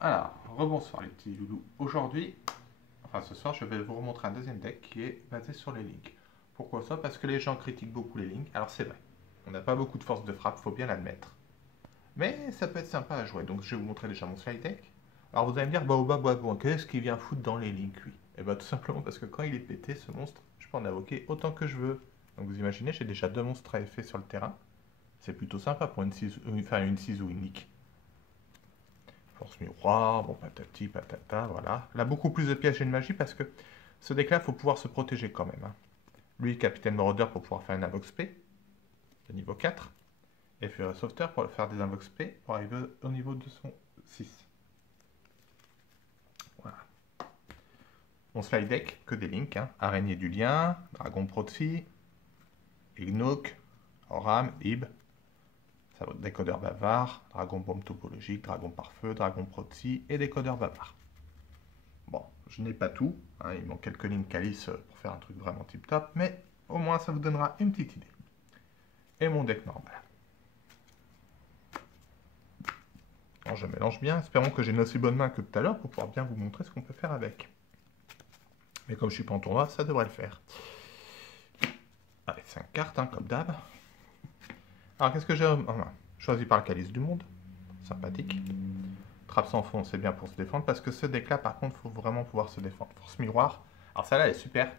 Alors, rebonsoir les petits loulous. Aujourd'hui, enfin ce soir, je vais vous remontrer un deuxième deck qui est basé sur les links. Pourquoi ça? Parce que les gens critiquent beaucoup les links. Alors c'est vrai, on n'a pas beaucoup de force de frappe, faut bien l'admettre. Mais ça peut être sympa à jouer, donc je vais vous montrer déjà mon slide deck. Alors vous allez me dire, bon, qu'est-ce qu'il vient foutre dans les links lui? Eh bien tout simplement parce que quand il est pété, ce monstre, je peux en invoquer autant que je veux. Donc vous imaginez, j'ai déjà deux monstres à effet sur le terrain. C'est plutôt sympa pour une 6 ou une nick. Force miroir, bon patati patata, voilà. Là, beaucoup plus de pièges et de magie parce que ce deck-là, il faut pouvoir se protéger quand même, hein. Lui, Capitaine Maraudeur pour pouvoir faire une Invox P de niveau 4. Et Fury Sauveteur pour faire des Invox P pour arriver au niveau de son 6. Voilà. Mon slide deck, que des links, hein. Araignée du Lien, Dragon Proxy, Ignook, Oram, Ib, décodeur bavard, Dragon Bombe topologique, Dragon Pare-Feu, Dragon Proxy et décodeur bavard. Bon, je n'ai pas tout, hein, il manque quelques lignes calice pour faire un truc vraiment tip top, mais au moins ça vous donnera une petite idée. Et mon deck normal. Alors je mélange bien, espérons que j'ai une aussi bonne main que tout à l'heure pour pouvoir bien vous montrer ce qu'on peut faire avec. Mais comme je suis pas en tournoi, ça devrait le faire. Allez, 5 cartes, hein, comme d'hab. Alors qu'est-ce que j'ai choisi par le calice du monde, sympathique. Trappe sans fond, c'est bien pour se défendre, parce que ce deck-là, par contre, il faut vraiment pouvoir se défendre. Force miroir, alors celle-là, elle est super.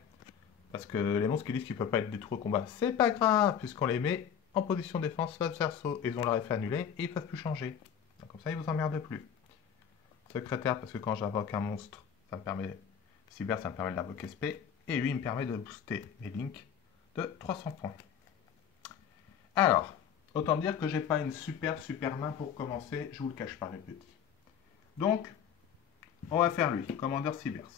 Parce que les monstres qui disent qu'ils ne peuvent pas être détruits au combat, c'est pas grave, puisqu'on les met en position défense face verso. Ils ont leur effet annulé et ils ne peuvent plus changer. Donc comme ça, ils vous emmerdent plus. Secrétaire, parce que quand j'invoque un monstre, ça me permet. Cyber, ça me permet de l'invoquer SP. Et lui, il me permet de booster mes links de 300 points. Alors, autant dire que j'ai pas une super main pour commencer, je vous le cache pas, les petits. Donc, on va faire lui, commandeur Cybers.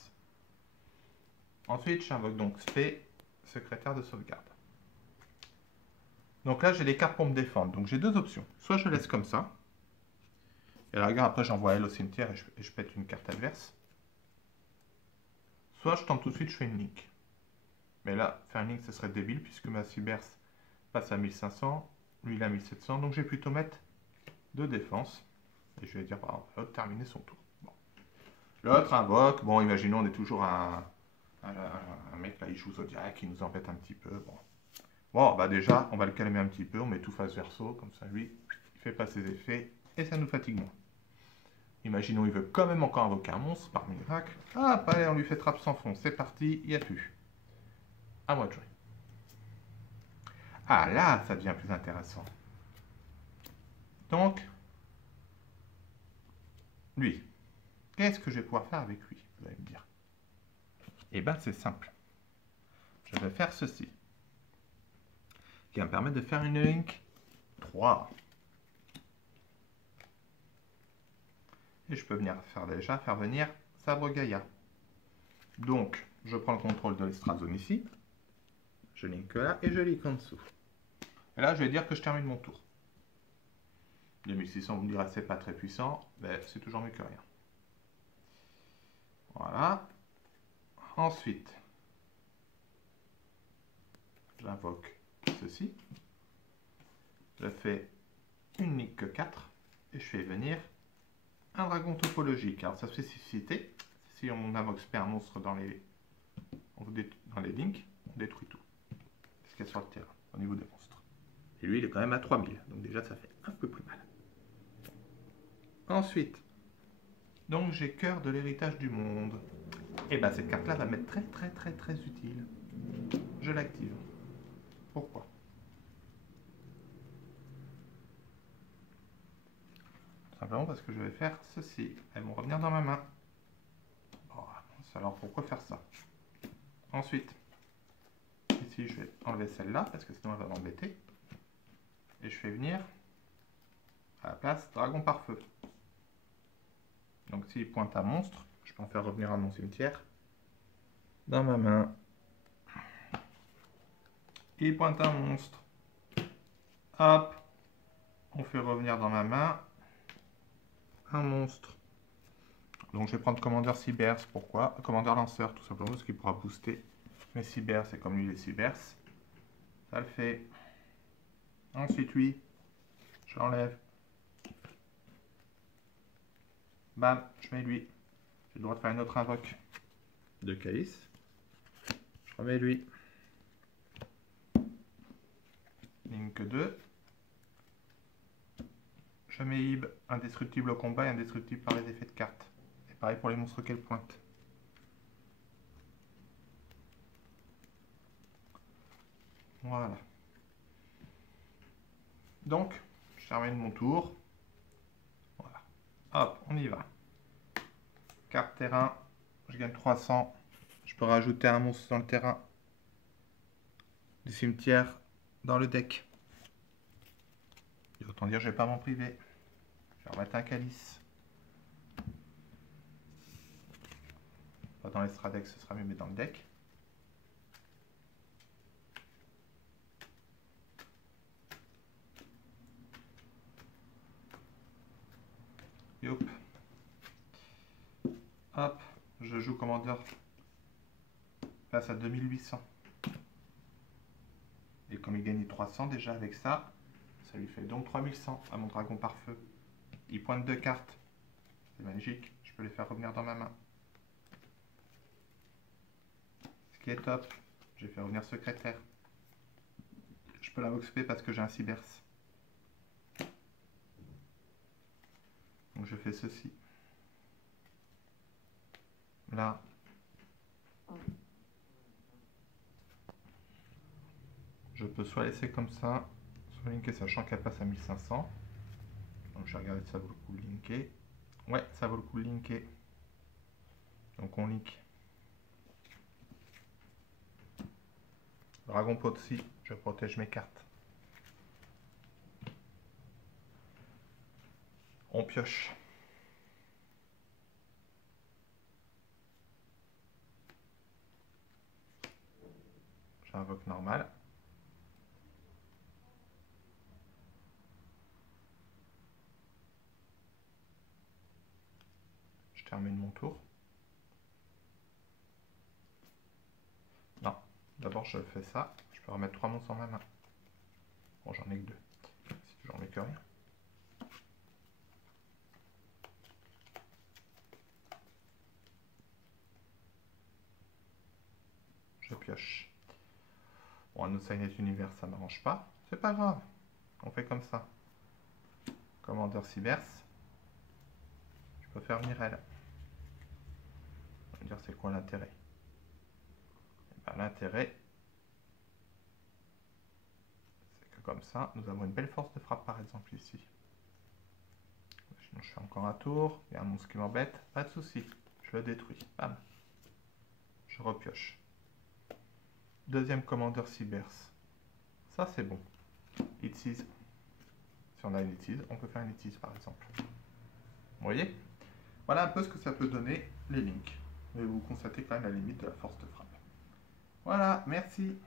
Ensuite, j'invoque donc SP, secrétaire de sauvegarde. Donc là, j'ai des cartes pour me défendre. Donc j'ai deux options. Soit je laisse comme ça. Et là, regarde, après j'envoie elle au cimetière et je pète une carte adverse. Soit je tente tout de suite, je fais une link. Mais là, faire une link, ce serait débile puisque ma Cybers passe à 1500. Lui, il a 1700. Donc je vais plutôt mettre de défense. Et je vais dire, par exemple, l'autre terminer son tour. Bon. L'autre invoque. Bon, imaginons, on est toujours un mec là, il joue Zodiac, il nous embête un petit peu. Bon, bah déjà, on va le calmer un petit peu, on met tout face verso, comme ça lui, il fait pas ses effets, et ça nous fatigue moins. Imaginons, il veut quand même encore invoquer un monstre, par miracle. Ah, allez, on lui fait trappe sans fond, c'est parti, il n'y a plus. À moi de jouer. Ah là, ça devient plus intéressant. Donc, lui, qu'est-ce que je vais pouvoir faire avec lui, vous allez me dire? Eh bien, c'est simple. Je vais faire ceci, qui va me permettre de faire une link 3. Et je peux faire venir Sabre Gaïa. Donc, je prends le contrôle de l'Estrazone ici. Je link là et je link en dessous. Et là, je vais dire que je termine mon tour. 2600, vous me direz, c'est pas très puissant. Ben, c'est toujours mieux que rien. Voilà. Ensuite, j'invoque ceci. Je fais une link 4 et je fais venir un dragon topologique. Alors, sa spécificité, si on invoque un monstre dans les links, on détruit tout ce qu'il y a sur le terrain au niveau des monstres. Et lui, il est quand même à 3000, donc déjà, ça fait un peu plus mal. Ensuite, donc j'ai cœur de l'héritage du monde. Et bien cette carte-là va m'être très utile. Je l'active. Pourquoi? Simplement parce que je vais faire ceci. Elles vont revenir dans ma main. Bon, alors pourquoi faire ça? Ensuite, ici je vais enlever celle-là parce que sinon elle va m'embêter. Et je fais venir à la place Dragon Pare-Feu. Donc s'il pointe un monstre, je peux en faire revenir à mon cimetière dans ma main. Il pointe un monstre. Hop, on fait revenir dans ma main un monstre. Donc je vais prendre commandeur Cybers. Pourquoi? Commandeur lanceur, tout simplement parce qu'il pourra booster mes Cybers. Et comme lui les Cybers, ça le fait. Ensuite lui, je l'enlève. Bam, je mets lui. J'ai le droit de faire une autre invoque de Calice. Je remets lui. Link 2. Je mets Ib, indestructible au combat et indestructible par les effets de cartes. Et pareil pour les monstres qu'elle pointe. Voilà. Donc, je termine mon tour. Voilà. Hop, on y va. Carte terrain. Je gagne 300. Je peux rajouter un monstre dans le terrain. Du cimetière dans le deck. Et autant dire, je vais pas m'en priver. Je vais remettre un Calice. Pas dans l'extra deck, ce sera mieux, mais dans le deck. Hop. Hop, je joue commandeur passe à 2800. Et comme il gagne 300 déjà avec ça, ça lui fait donc 3100 à mon dragon par feu. Il pointe 2 cartes. C'est magnifique, je peux les faire revenir dans ma main. Ce qui est top, j'ai fait revenir secrétaire. Je peux la XP parce que j'ai un Cybers. Donc je fais ceci. Là. Je peux soit laisser comme ça, soit linker sachant qu'elle passe à 1500. Donc je vais regarder si ça vaut le coup de linker. Ouais, ça vaut le coup de linker. Donc on link. Dragon Potsi, je protège mes cartes. On pioche. J'invoque normal. Je termine mon tour. Non, d'abord je fais ça. Je peux remettre 3 monstres en ma main. Bon, j'en ai que 2. C'est toujours mieux que rien. Je pioche. Bon, un Outsinet Univers, ça m'arrange pas. C'est pas grave. On fait comme ça. Commander Cybers. Je peux faire venir elle. On va dire c'est quoi l'intérêt? Ben, l'intérêt, c'est que comme ça, nous avons une belle force de frappe par exemple ici. Sinon je fais encore un tour. Il y a un monstre qui m'embête. Pas de souci. Je le détruis. Bam. Je repioche. Deuxième commandeur Cybers. Ça c'est bon. It sees. Si on a une it on peut faire une it par exemple. Vous voyez? Voilà un peu ce que ça peut donner les links. Mais vous constatez quand même la limite de la force de frappe. Voilà, merci.